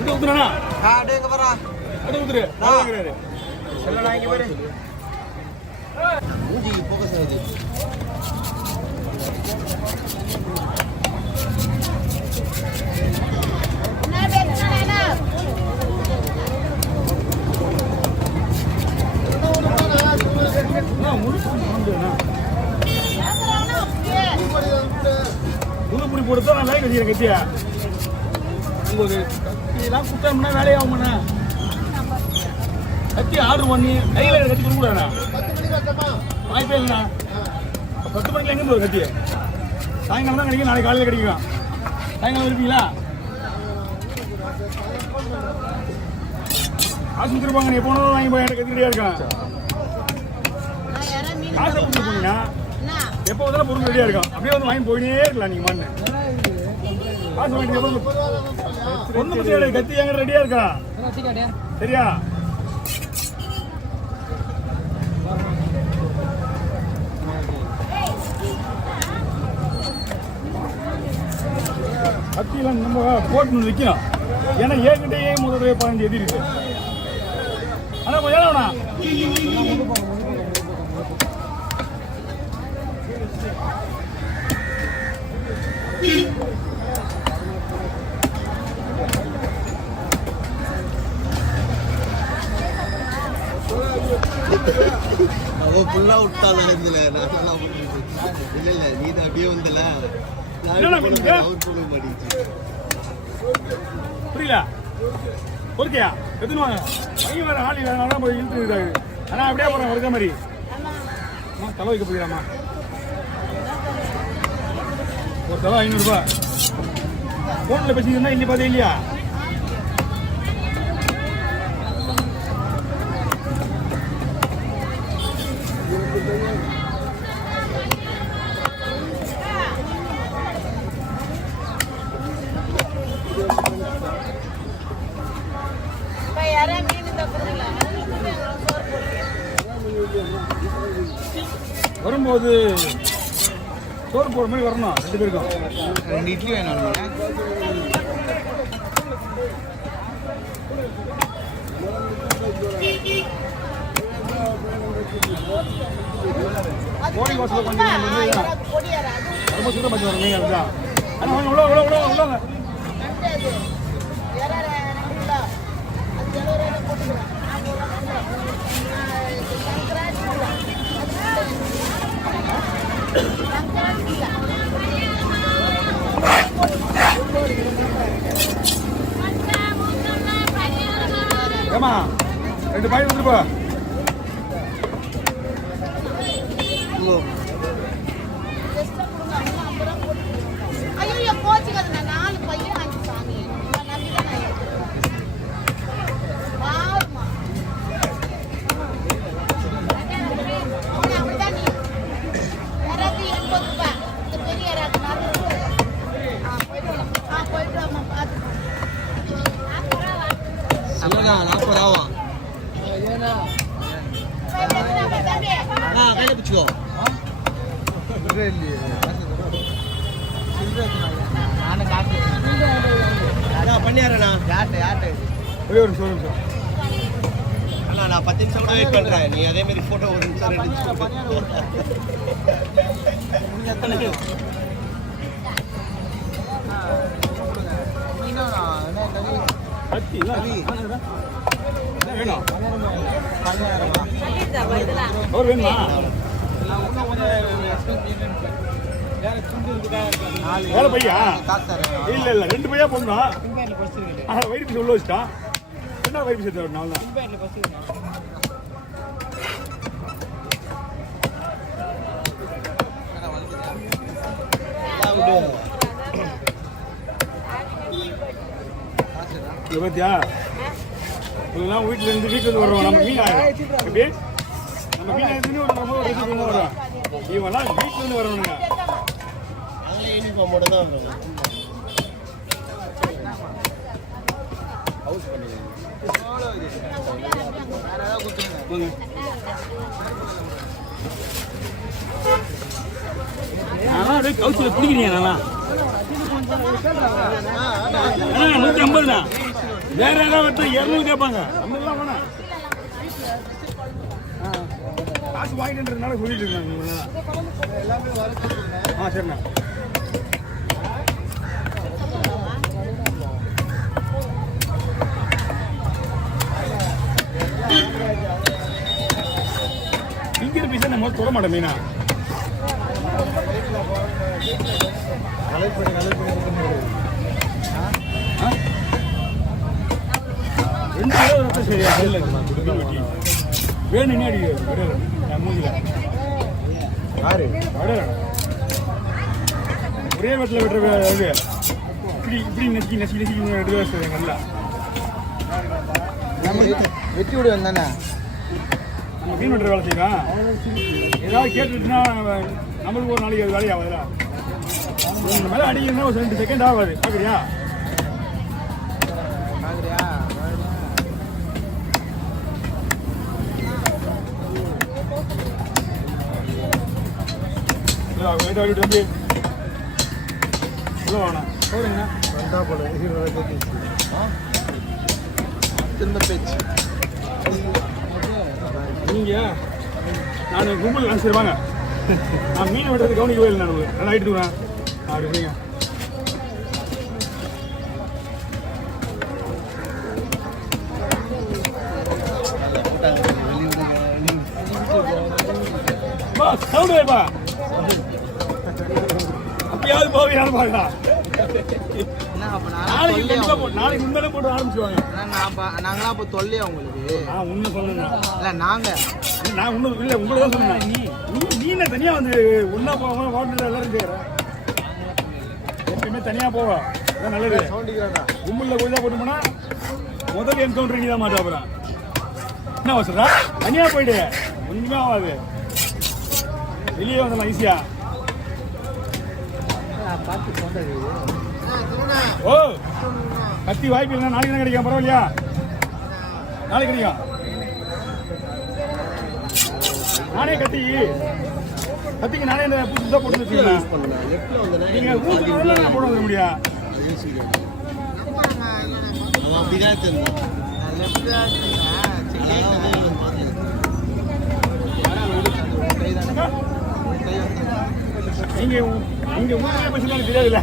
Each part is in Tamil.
இது ஊத்துறானா? டேய் இங்க பாரா. அது ஊத்துரு. வாங்குறாரு. செல்லடா இங்க பாரு. மூஞ்சி ஃபோக்கஸ் ஆகுது. முழுப்புடி போட்டு நான் வேலை கட்டிக்கிறேன் கத்தியா உங்களுக்கு இதெல்லாம் குட்டோம்னா வேலையாகும்ண்ணா கத்தி ஆர்டர் பண்ணி கையில் கத்தி கொடுக்கூடாண்ணா வாய்ப்பே இல்லைண்ணா 10 மணிக்கு எங்கே போகுது கத்தி சாயங்காலம் தான் கிடைக்கும் நாளைக்கு காலையில் கிடைக்கும் சாயங்காலம் இருப்பீங்களா காசு கொடுத்துருப்பாங்க நீ போனதும் வாங்கி போய் எனக்கு கத்தி ரெடியாக இருக்கான் காசை கொடுத்து போனீங்கன்னா எப்போ வந்தாலும் பொருள் ரெடியாக இருக்கும் அப்படியே வந்து வாங்கி போயினே இருக்கலாம் நீங்கள் மண்ணு காசு வாங்கி ஒன்றும் பற்றி கிடையாது கத்தி எங்க ரெடியாக இருக்கா சரியா கத்தியெல்லாம் நம்ம போட்டு வைக்கணும் ஏன்னா ஏற்கிட்டே முதல் 15 எதி இருக்கு ஆனால் கொஞ்சம் வேணா அவன் ஃபுல்லா விட்டாத இதுல நான் இல்ல நீ தான் அப்படியே வந்தல அவர் சொல்ல மாட்டேங்குது புரியல ஓகேயா எத்தனை வாங்க பையன் வேற ஆளி வேணாலும் போய் இழுத்து இதாகுது ஆனால் அப்படியே போகிறேன் வருக மாதிரி தலை வைக்க போகிறாமா ஒரு தலை 500 ரூபாய் ஃபோனில் பேசிக்கிறதா இன்னி பார்த்தே இல்லையா வரும்போது சோறு போடுற மாதிரி வரணும் 2 பேருக்கும் 2 இட்லி வேணும் கோடி வாசல கொஞ்சம் ரொம்ப சுத்தம் பண்ணி வரணும் நீங்கள் அதுதான் ஆனால் உள்ள ஏமா 2 பாய் வந்துருப்பா ஐயோ போச்சுக்காது நான் 4 பையன் வாங்கி சாமி நம்பிதான் அப்படிதான் நீ யாராவது 80 ரூபாய் இந்த பெரிய யாராவது 40 ரூபாய் போயிட்டு வாமா பார்த்து $40 ஆவா கையில பிடிச்சிக்கோ பண்ணிடுறேண்ணா யார்கிட்ட ஒரே ஒரு நிமிஷம் அண்ணா நான் 10 நிமிஷம் கூட வெயிட் பண்ணுறேன் நீ அதே மாதிரி ஃபோட்டோ 1 நிமிஷம் 2 நிமிஷம் வேணும் ஒரு வேணுமா வேலை பையா இல்லை 2 பையா போடணும் வயிறு பீஸ் உள்ள வச்சுட்டான் 2 வயிறு பீஸ் எடுத்து 4 பார்த்தியா இதெல்லாம் வீட்டிலேருந்து வர்றோம் நம்ம மீன் ஆயிடும் எப்படி நம்ம மீன் ஆயிடுச்சுன்னு ஒரு வரோம் இவெல்லாம் வீட்டிலேருந்து வரணுங்க யூனிஃபார்மோட தான் வரும் ஹவுஸ் பண்ணி அப்படியே கவுச்சில் பிடிக்கிறீங்க நல்லா 150 வேற ஏதாவது வெட்ட 200 கேட்பாங்க. நம்மளாம் வேணாம். காசு வாங்கிட்டுன்றதுனால சொல்லிட்டு இருக்காங்க. சரிண்ணா. இங்கிற பீஸா நம்ம தொட மாட்டோம் மீனா. 2 கிலோ ரத்த சரியா இல்லை வேணும் அடிக்க மூஞ்சில ஒரே வீட்டில் விட்டுற இது இப்படி இப்படி நெசுக்கி நெசுக்கி நெசுக்கி எடுத்து நல்லா வெட்டி விடுவேன் தானே. நம்ம மீன் வெட்டுற வேலை செய்யலாம். ஏதாவது கேட்டுட்டுனா நம்மளுக்கு ஒரு நாளைக்கு அது வேலையாகுதுல. உங்க மேலே அடிக்கணும்னா ஒரு 2 செகண்ட் ஆகாது. பார்க்குறியா? தம்பி உள்ள வாங்கண்ணா. போடுங்கண்ணா. திரும்ப பேச்சு நீங்கள் நான் கும்பல் அனுப்பிச்சிருவாங்க. நான் மீன் வெட்டுறது கவனிக்கவே இல்லை. நான் நல்லா ஆகிட்டு வரேன். அப்படி செய்யுங்க. சவுண்ட் வைப்பா. அப்பயாவது போவியான்னு பாருடா. நாளைக்கு உண்மையிலே போட்டு ஆரம்பிச்சுவாங்க. நாங்களா இப்போ தொல்லையா உங்களுக்கு? உண்மை சொல்லுங்க. இல்லை நாங்கள் நான் ஒன்றும் இல்லை, உங்களை தான் சொன்னேன். நீ என்ன தனியாக வந்து ஒன்றா போவோம் ஹோட்டலில் எல்லாரும் செய்கிறேன். எப்பயுமே தனியாக போவோம். அதான் நல்லது. கும்பலில் போய் தான் போட்டு போனால் முதல் என்கவுண்டர் நீ தான் மாட்டா. அப்புறம் என்ன வசதா தனியாக போயிடு. ஒன்றுமே ஆகாது. வெளியே வந்துடலாம் ஈஸியாக. ஓ கத்தி வாய்ப்பு இல்லைன்னா நாளைக்கு தான் கிடைக்கும். பரவாயில்லையா? நாளைக்கு கிடைக்கும். நானே கத்திக்கு நானே இந்த புதுசாக போட்டு வச்சுருக்கேன். நீங்கள் ஊருக்கு போட வர முடியா? நீங்க இங்க ஊர்ல பேசினா தெரியாதுல்ல.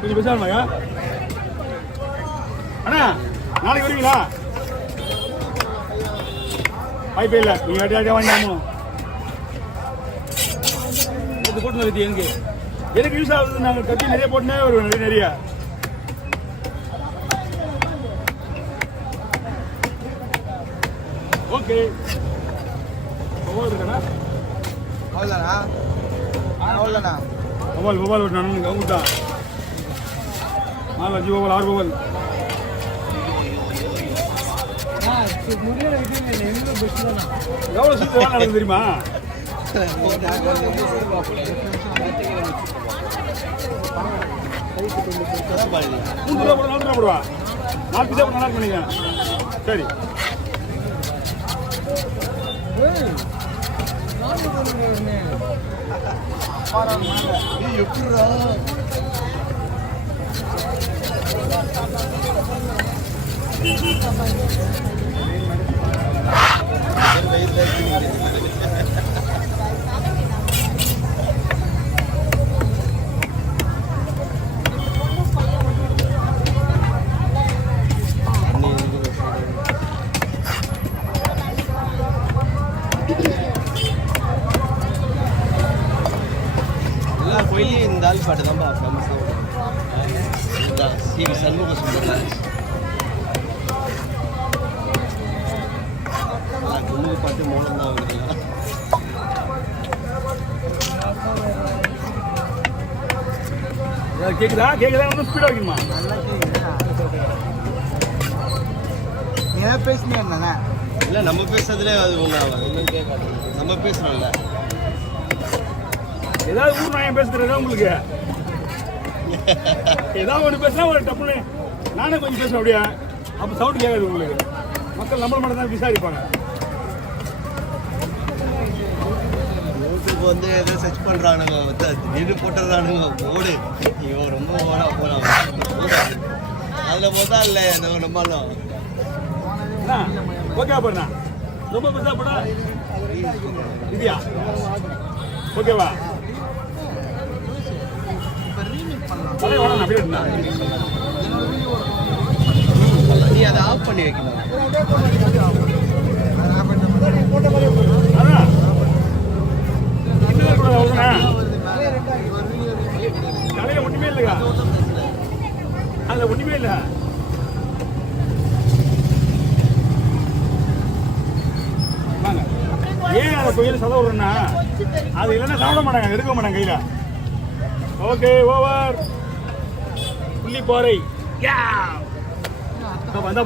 கொஞ்சம் பேசாமாங்க அண்ணா. நாளைக்கு வருவீங்களா? வாய்ப்பே இல்லை. நீங்க வேட்டையாட்டே வாங்கிக்கணும். போட்டு கத்தி எனக்கு யூஸ் ஆகுது. நாங்கள் கத்தி நிறைய போட்டுனே வருவேன். நிறைய ஓகே. இருக்கா அவ்வளோதானா? அவ்வளோதானா? மொபைல் ஒரு நான் அவங்க தான் 4 5 மொபைல் 6 மொபைல் எவ்வளோ சூப்பராக நடக்குது தெரியுமா? $3 போடுவா 4 போடுவா 4 பீஸா நல்லா பண்ணிக்க. சரி எப்படா கோயிலே இந்த ஆள் பாட்டு தான் ஃபேமஸ். ஸ்ரீ சண்முக சுந்தரராஜ் குழுவு பாட்டு மூலம் தான் வருதுங்களா? கேக்குதா? ஒன்றும் ஸ்பீடாக வைக்கணுமா? நல்லா கேக்குதா? நீங்க பேசுனீங்க தானே? இல்லை நம்ம பேசுறதுலே அது ஒன்றும் ஆகாது. கேட்காது. நம்ம பேசுறோம்ல. ஏதாவது ஊர் நாயம் பேசுறதா உங்களுக்கு? ஏதாவது ஒன்று பேசினா ஒரு டப்புன்னு நானே கொஞ்சம் பேசுவேன். அப்படியா? அப்போ சவுண்டு கேட்காது உங்களுக்கு. மக்கள் நம்மள மட்டும் தான் விசாரிப்பாங்க. இப்போ வந்து ஏதோ சர்ச் பண்ணுறானுங்க திடீர்னு போட்டுறானுங்க ஓடு இவன் ரொம்ப ஓடா போகிறான் அதில் பார்த்தா இல்லை நம்மளும் ஓகே பண்ணா ரொம்ப பெருசா போடா இதுயா ஓகேவா பழைய வேணாம் அப்படியே இருந்தா நீ அதை ஆஃப் பண்ணி வைக்கணும் அதான் இன்னும் கூட வருதுண்ணா தலையில ஒண்ணுமே இல்லையா அதுல ஒண்ணுமே இல்லை வாங்க ஏன் அதை கோயில் சத விடுறேன்னா அது இல்லைன்னா சாப்பிட மாட்டாங்க எடுக்க மாட்டாங்க கையில ஓகே ஓவர் புள்ளி பாறை யா வந்தா